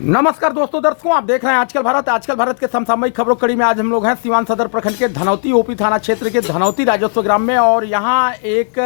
नमस्कार दोस्तों, दर्शकों, आप देख रहे हैं आजकल भारत के समसामयिक खबरों कड़ी में। आज हम लोग हैं सीवान सदर प्रखंड के धनौती ओपी थाना क्षेत्र के धनौती राजस्व ग्राम में, और यहाँ एक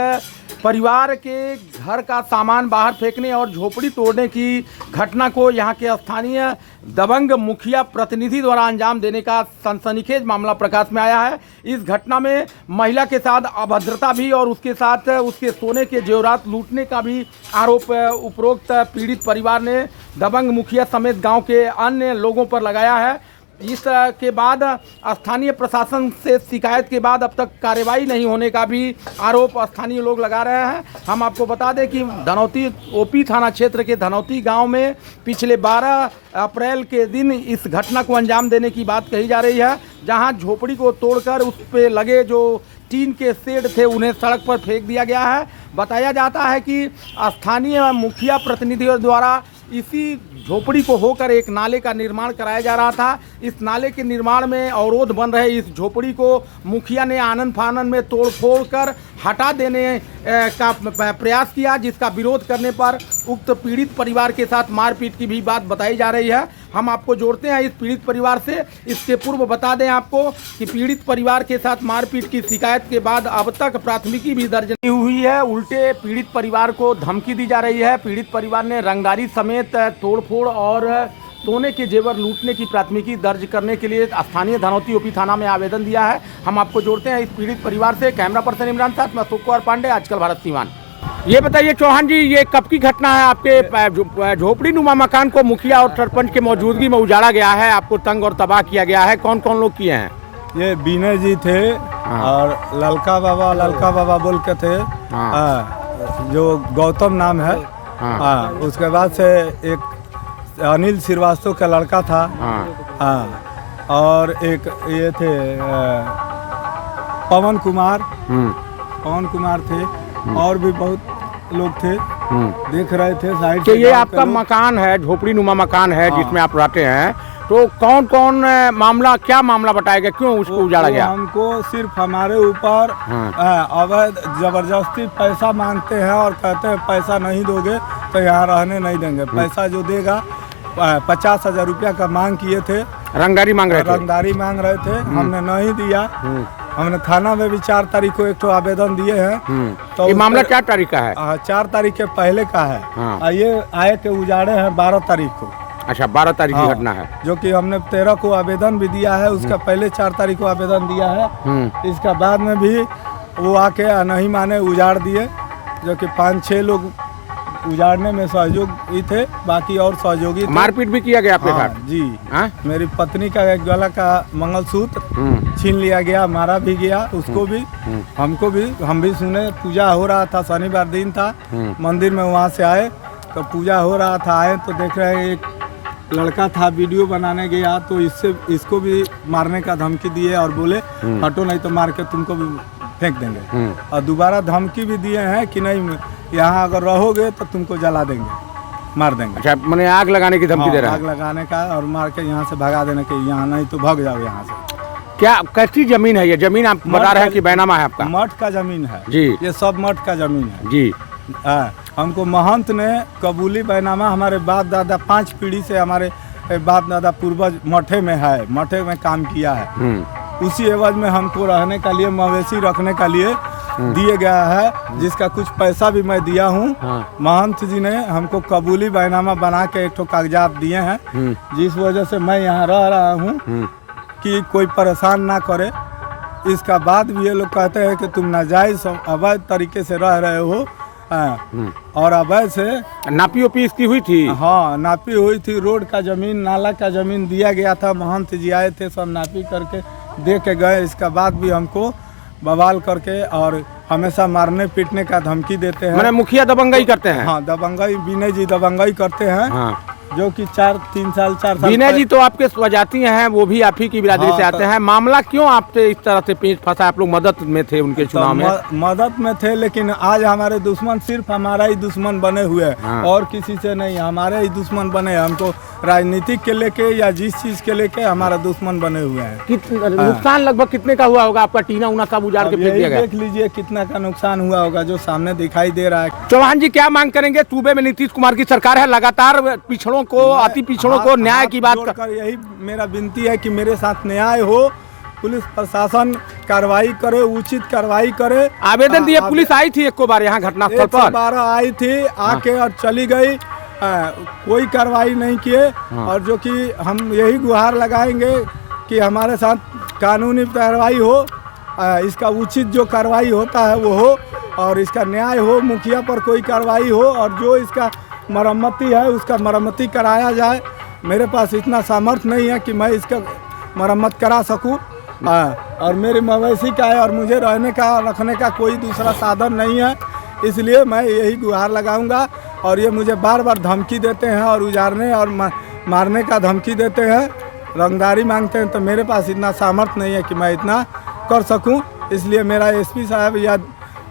परिवार के घर का सामान बाहर फेंकने और झोपड़ी तोड़ने की घटना को यहाँ के स्थानीय दबंग मुखिया प्रतिनिधि द्वारा अंजाम देने का सनसनीखेज मामला प्रकाश में आया है। इस घटना में महिला के साथ अभद्रता भी और उसके साथ उसके सोने के जेवरात लूटने का भी आरोप उपरोक्त पीड़ित परिवार ने दबंग मुखिया समेत गांव के अन्य लोगों पर लगाया है। इस के बाद स्थानीय प्रशासन से शिकायत के बाद अब तक कार्रवाई नहीं होने का भी आरोप स्थानीय लोग लगा रहे हैं। हम आपको बता दें कि धनौती ओपी थाना क्षेत्र के धनौती गांव में पिछले 12 अप्रैल के दिन इस घटना को अंजाम देने की बात कही जा रही है, जहां झोपड़ी को तोड़कर उस पे लगे जो टीन के शेड थे उन्हें सड़क पर फेंक दिया गया है। बताया जाता है कि स्थानीय मुखिया प्रतिनिधियों द्वारा इसी झोपड़ी को होकर एक नाले का निर्माण कराया जा रहा था। इस नाले के निर्माण में अवरोध बन रहे इस झोपड़ी को मुखिया ने आनन फानन में तोड़ फोड़ कर हटा देने का प्रयास किया, जिसका विरोध करने पर उक्त पीड़ित परिवार के साथ मारपीट की भी बात बताई जा रही है। हम आपको जोड़ते हैं इस पीड़ित परिवार से। इसके पूर्व बता दें आपको कि पीड़ित परिवार के साथ मारपीट की शिकायत के बाद अब तक प्राथमिकी भी दर्ज नहीं हुई है। उल्टे पीड़ित परिवार को धमकी दी जा रही है। पीड़ित परिवार ने रंगदारी समेत तोड़फोड़ और सोने के जेवर लूटने की प्राथमिकी दर्ज करने के लिए स्थानीय धनौती ओपी थाना में आवेदन दिया है। हम आपको जोड़ते हैं इस पीड़ित परिवार से। कैमरा पर्सन इमरान साथ में अशोक कुमार पांडे, आजकल भारत सीवान। ये बताइए चौहान जी, ये कब की घटना है? आपके झोपड़ी नुमा मकान को मुखिया और सरपंच के मौजूदगी में उजाड़ा गया है, आपको तंग और तबाह किया गया है। कौन कौन लोग किए हैं? ये विनय जी थे और ललका बाबा बोल के थे, जो गौतम नाम है। उसके बाद से एक अनिल श्रीवास्तव का लड़का था। और एक ये थे पवन कुमार थे, और भी बहुत लोग थे। देख रहे थे साइड से। ये आपका मकान है, झोपड़ी नुमा मकान है जिसमें आप रहते हैं, तो कौन कौन क्या मामला बताएगा, क्यों उसको उजाड़ा गया? हमको सिर्फ हमारे ऊपर अवैध जबरदस्ती पैसा मांगते हैं और कहते हैं पैसा नहीं दोगे तो यहाँ रहने नहीं देंगे। पैसा जो देगा 50,000 रुपया का मांग किए थे। रंगदारी मांग रहे थे। हमने नहीं दिया। हमने थाना में भी 4 तारीख को एक तो आवेदन दिए हैं। तो ये मामला क्या तारीख का है? 4 तारीख के पहले का है। ये आए के उजाड़े हैं 12 तारीख को। अच्छा, 12 तारीख की घटना है, जो कि हमने 13 को आवेदन भी दिया है। उसका पहले 4 तारीख को आवेदन दिया है। इसका बाद में भी वो आके नहीं माने, उजाड़ दिए, जो कि 5-6 लोग उजाड़ने में सहयोगी थे, बाकी और सहयोगी थे। मारपीट भी किया गया आपके साथ? जी। मेरी पत्नी का एक गला का मंगलसूत्र छीन लिया गया, मारा भी गया उसको भी, हमको भी। हम भी सुने, पूजा हो रहा था, शनिवार दिन था, मंदिर में वहाँ से आए तो पूजा हो रहा था। आए तो देख रहे हैं एक लड़का था, वीडियो बनाने गया तो इसको भी मारने का धमकी दिए और बोले हटो नहीं तो मार के तुमको भी फेंक देंगे। और दोबारा धमकी भी दिए हैं कि नहीं, यहाँ अगर रहोगे तो तुमको जला देंगे, मार देंगे। अच्छा, मैंने आग लगाने की धमकी दे रहा है? आग लगाने का और मार के यहाँ से भगा देने के, यहाँ नहीं तो भाग जाओ यहाँ से। क्या कैसी जमीन है ये? जमीन आप बता रहे हैं कि बैनामा है आपका? मठ का जमीन है जी। ये सब मठ का जमीन है जी। हमको महंत ने कबूली बैनामा, हमारे बाप दादा 5 पीढ़ी से हमारे बाप दादा पूर्वज मठे में है, मठे में काम किया है। उसी एवज में हमको रहने का लिए, मवेशी रखने का लिए दिए गया है, जिसका कुछ पैसा भी मैं दिया हूँ। महंत जी ने हमको कबूली बैनामा बना के एक कागजात दिए हैं, जिस वजह से मैं यहाँ रह रहा हूँ कि कोई परेशान ना करे। इसका बाद भी ये लोग कहते हैं कि तुम नाजायज अवैध तरीके से रह रहे हो। और अवैध से नापी ओपी इसकी हुई थी? हाँ, नापी हुई थी। रोड का जमीन, नाला का जमीन दिया गया था। महंत जी आए थे, सब नापी करके दे के गए। इसका बाद भी हमको बवाल करके और हमेशा मारने पीटने का धमकी देते हैं। मैंने मुखिया दबंगई करते हैं? हाँ, दबंगई, विनय जी दबंगई करते हैं। जो कि 4 साल विनय जी तो आपके स्वजातीय हैं, वो भी आप ही की बिरादरी से आते हैं। मामला क्यों आपसे इस तरह से पेच फंसा? आप लोग मदद में थे उनके चुनाव में? मदद में थे, लेकिन आज हमारे दुश्मन सिर्फ हमारा ही दुश्मन बने हुए हैं, और किसी से नहीं। हमारे ही दुश्मन बने। हमको राजनीतिक के लेके या जिस चीज के लेके हमारा दुश्मन बने हुए हैं। नुकसान लगभग कितने का हुआ होगा? आपका टीना उना सब उजाड़ के फेंक दिया गया। देख लीजिए कितना का नुकसान हुआ होगा, जो सामने दिखाई दे रहा है। चौहान जी, क्या मांग करेंगे? सूबे में नीतीश कुमार की सरकार है, लगातार पिछड़ों पिछड़ों को, अति पिछड़ों को न्याय की बात कर यही मेरा विनती है कि मेरे साथ न्याय हो, पुलिस प्रशासन कार्रवाई करे, उचित कार्रवाई करे। आवेदन दिए, पुलिस आई थी एक को बार यहाँ घटनास्थल पर 112 आई थी, आके और चली गई, कोई कार्रवाई नहीं किए। और जो कि हम यही गुहार लगाएंगे कि हमारे साथ कानूनी कार्रवाई हो, इसका उचित जो कार्रवाई होता है वो हो, और इसका न्याय हो, मुखिया पर कोई कार्रवाई हो, और जो इसका मरम्मती है उसका मरम्मती कराया जाए। मेरे पास इतना सामर्थ्य नहीं है कि मैं इसका मरम्मत करा सकूं, और मेरे मवेशी का है और मुझे रहने का रखने का कोई दूसरा साधन नहीं है, इसलिए मैं यही गुहार लगाऊंगा। और ये मुझे बार बार धमकी देते हैं और उजाड़ने और मारने का धमकी देते हैं, रंगदारी मांगते हैं, तो मेरे पास इतना सामर्थ्य नहीं है कि मैं इतना कर सकूं। इसलिए मेरा एसपी साहब या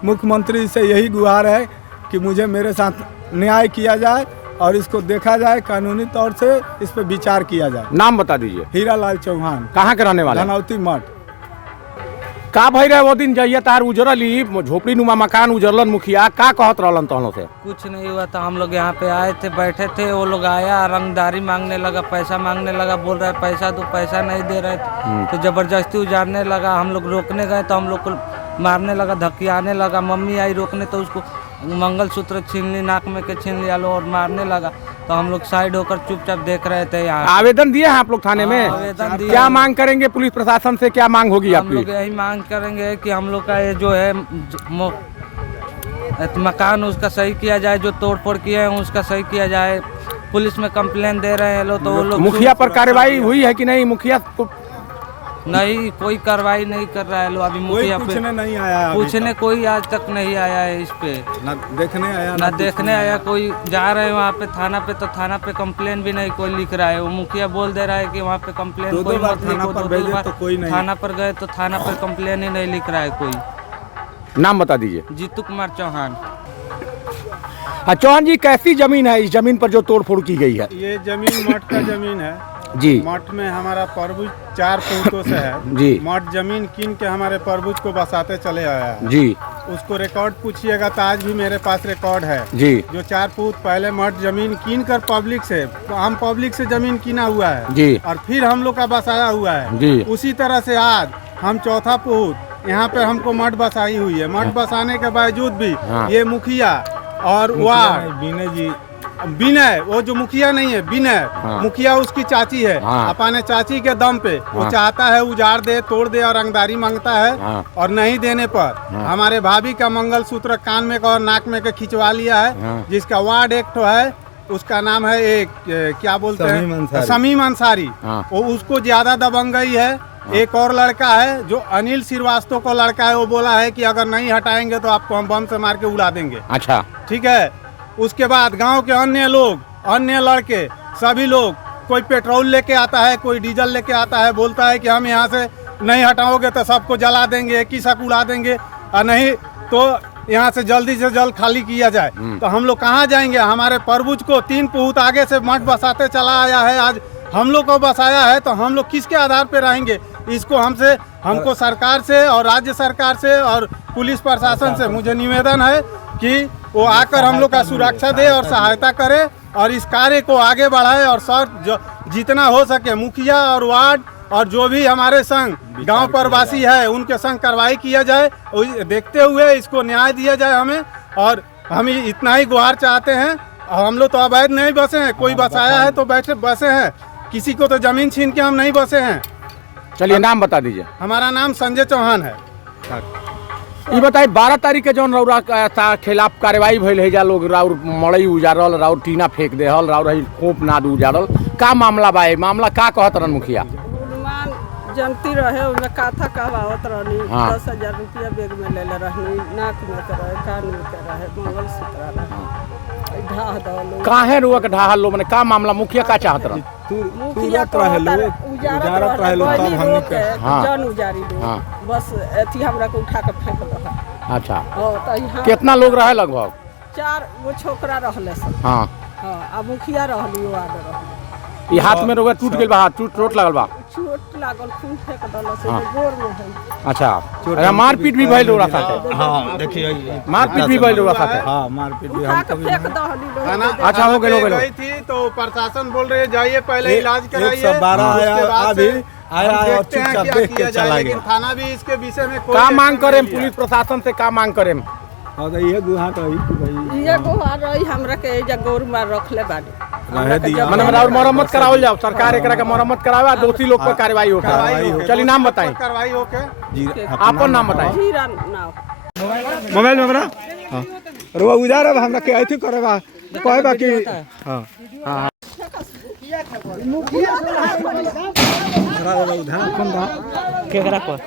मुख्यमंत्री से यही गुहार है कि मुझे मेरे साथ न्याय किया जाए और इसको देखा जाए, कानूनी तौर से इस पर विचार किया जाए। नाम बता दीजिए। हीरालाल चौहान। कहाँ के रहने वाले? धनौती मठ। का भाई रहे वो दिन जाइए तार उजरली झोपड़ी नुमा मकान उजरलन, मुखिया का कहत रहलन तहनों से? कुछ नहीं हुआ था, हम लोग यहाँ पे आए थे, बैठे थे, वो लोग आया, रंगदारी मांगने लगा, पैसा मांगने लगा, बोल रहा है पैसा दो, पैसा नहीं दे रहे थे, तो जबरदस्ती उजाड़ने लगा। हम लोग रोकने गए तो हम लोग को मारने लगा, धकियाने लगा। मम्मी आई रोकने तो उसको मंगलसूत्र छीन ली, नाक में के छीन लिया लो और मारने लगा। तो हम लोग साइड होकर चुपचाप देख रहे थे। यहाँ आवेदन दिए हैं आप लोग थाने में? आवेदन दिए। क्या मांग करेंगे पुलिस प्रशासन से, क्या मांग होगी हम आपकी? लोग यही मांग करेंगे कि हम लोग का ये जो है मकान उसका सही किया जाए, जो तोड़ फोड़ किए हैं उसका सही किया जाए। पुलिस में कंप्लेन दे रहे हैं लोग, तो वो लोग मुखिया पर कार्रवाई हुई है कि नहीं? मुखिया को नहीं, कोई कार्रवाई नहीं कर रहा है लोग अभी। मुखिया पे पूछने नहीं आया, पूछने कोई आज तक नहीं आया है इस पे, ना देखने आया, ना देखने आया कोई। जा रहे हैं वहाँ पे थाना पे, तो थाना पे कंप्लेन भी नहीं कोई लिख रहा है। वो मुखिया बोल दे रहा है कि वहाँ पे कंप्लेन कोई मत लिखो, तो कोई नहीं। थाना पर गए तो थाना पर कंप्लेन ही नहीं लिख रहा है कोई। नाम बता दीजिए। जीतू कुमार चौहान। हाँ चौहान जी, कैसी जमीन है इस जमीन पर जो तोड़फोड़ की गई है? ये जमीन मठ का जमीन है जी। मठ में हमारा प्रभु 4 पुरुषों से है जी। मठ जमीन कीन के हमारे प्रभु को बसाते चले आया है जी। उसको रिकॉर्ड पूछिएगा तो आज भी मेरे पास रिकॉर्ड है जी। जो 4 पूत पहले मठ जमीन कीन कर पब्लिक से, हम पब्लिक से जमीन कीना हुआ है जी। और फिर हम लोग का बसाया हुआ है जी। उसी तरह से आज हम 4था पूत यहाँ पे हमको मठ बसाई हुई है। मठ बसाने के बावजूद भी ये मुखिया और वार्ड विनय, वो जो मुखिया नहीं है विनय, मुखिया उसकी चाची है। अपने चाची के दम पे वो चाहता है उजाड़ दे, तोड़ दे और रंगदारी मांगता है। और नहीं देने पर हमारे भाभी का मंगलसूत्र कान में का और नाक में का खिंचवा लिया है। जिसका वार्ड एक्ट है, उसका नाम है एक क्या बोलते हैं, शमीम अंसारी। वो उसको ज्यादा दबंगई है। एक और लड़का है जो अनिल श्रीवास्तव को लड़का है, वो बोला है कि अगर नहीं हटाएंगे तो आपको हम बम से मार के उड़ा देंगे। अच्छा, ठीक है। उसके बाद गांव के अन्य लोग, अन्य लड़के, सभी लोग, कोई पेट्रोल लेके आता है, कोई डीजल लेके आता है, बोलता है कि हम यहाँ से नहीं हटाओगे तो सबको जला देंगे, एक ही शक उड़ा देंगे, और नहीं तो यहाँ से जल्द खाली किया जाए। तो हम लोग कहाँ जाएंगे? हमारे परबुज को 3 पूत आगे से मठ बसाते चला आया है, आज हम लोग को बसाया है, तो हम लोग किसके आधार पे रहेंगे? इसको हमको सरकार से और राज्य सरकार से और पुलिस प्रशासन से मुझे निवेदन है कि वो आकर हम लोग का सुरक्षा दे और सहायता करे और इस कार्य को आगे बढ़ाए। और सर जितना हो सके मुखिया और वार्ड और जो भी हमारे संग गांव परवासी है उनके संग कार्रवाई किया जाए, देखते हुए इसको न्याय दिया जाए हमें। और हम इतना ही गुहार चाहते हैं। हम लोग तो अवैध नहीं बसे हैं, कोई बसाया है तो बैठे बसे हैं, किसी को तो जमीन छीन के हम नहीं बसे हैं। चलिए नाम बता दीजिए। हमारा नाम संजय चौहान है। ये बताइए 12 तारीख के जौन रौरा का खिलाफ कार्रवाई भइल है, जा लोग राउर मड़ई उजाड़ल, राउर टीना फेंक देहल, राउर खोप नाद उजाड़ल, का मामला बा? मामला का कहत रहन मुखिया? जनती रहे उनमें काथा कहवावत रहनी। 10,000 रुपया बैग में ले रहनी, नाक में के रहे, कान में के रहे, मंगलसूत्र रहे, ढाह दो। काहे रुआ के ढाहल लो? माने का मामला? मुखिया का चाहत रहन? मुखिया तो उजारत रहे, जन उजारी दो, बस एथी हमरा को उठा के फेंक दो। अच्छा, तो कितना लोग रहे? लगभग 4 गो छोकरा रहले सब। हाँ, आ मुखिया रहली, वार्ड रहली। ये हाथ में रोगा टूट गेल बा, हाथ चोट लगल बा। चोट लागल, खून फेंक दल से गोर में है। अच्छा, अरे मारपीट भी भइल रहा साथे? हाँ देखिए मारपीट भी भइल रहा साथे? हाँ मारपीट भी उठा के फेंक दहली लोग। अच्छा, हो गेल गई थी तो प्रशासन बोल रहे जाइए पहले इलाज कराइए। 112 आया, उसके बाद अभी से आया हम और देखते हैं चुपचाप क्या देख किया के जाए, चला लेकिन गया। थाना भी इसके विषय में कोई का एक्शन मांग नहीं करें लिया। पुलिस प्रशासन से, का मांग करें? और ये गुहा तो ही कि भाई ये गोहार रही हमरा के एजा गोर मार रखले बाड़ी। रहे दिया। मतलब और मरम्मत करावल जाओ, सरकार एकरा के मरम्मत करावे, दोषी लोग पर कार्रवाई होकर। चलिए नाम बताएं, कार्रवाई होके जी आपन नाम बताएं। जीरा नाव। मोबाइल में बना हाँ रुआ उधार अब हमरा के अथी करबा कहे बा कि हां हां उधार कौन बा केकरा को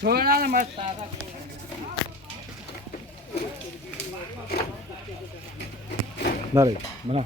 छोड़ा ना मत बना